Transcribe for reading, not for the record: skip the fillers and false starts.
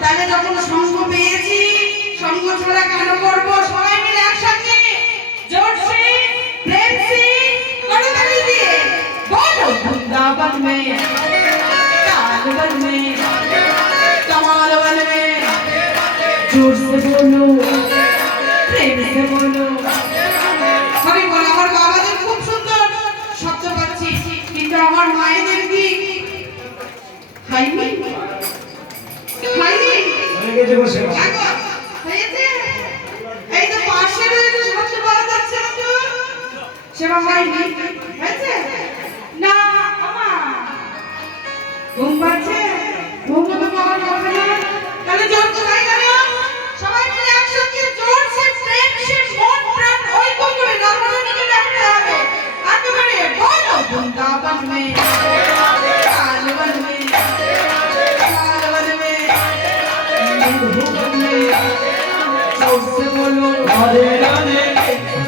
তাহলে যখন সঙ্গ পেয়েছি সঙ্গ ছাড়া কেন করবো সবাই মিলে একসাথে জোরসে প্রেম সে করতালি দিয়ে বলো বৃন্দাবন में कालवन में कमाल वन में जोर से बोलो प्रेम से बोलो সবাই বলো আমার বাবাদের খুব সুন্দর শব্দ পাচ্ছি কিন্তু আমার মায়েদের কি হাইনি হাইনি হয়ে গেছে বসে হয়েছে এই তো পাশে রয়েছে শব্দ বলা যাচ্ছে না তো সেবা হয়নি হয়েছে না আমা ঘুম পাচ্ছে ঘুম তো পাওয়ার কথা না তাহলে জোর তো গাই গেল সবাই মিলে একসাথে জোর সে প্রেম সে মন প্রাণ ঐক্য করে নর্মদা নিকে ডাকতে হবে আর তো করে বলো বৃন্দাবন में कालवन में जोर से बोलो हरे राधे